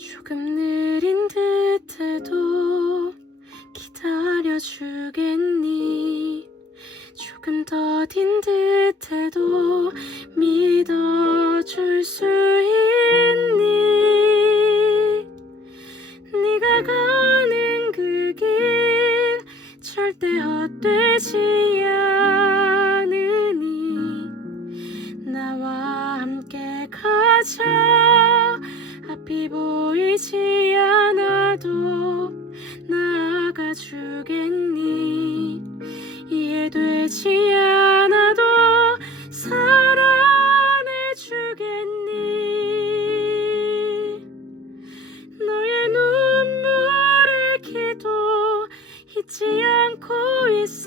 조금 느린 듯해도 기다려주겠니? 조금 더딘 듯해도 믿어줄 수 있니? 네가 가는 그 길 절대 헛되지 않으니 나와 함께 가자 앞이 보이지 않아도 나아가주겠니? 이해되지 않아도 사랑해주겠니? 너의 눈물의 기도 잊지 않고 있어.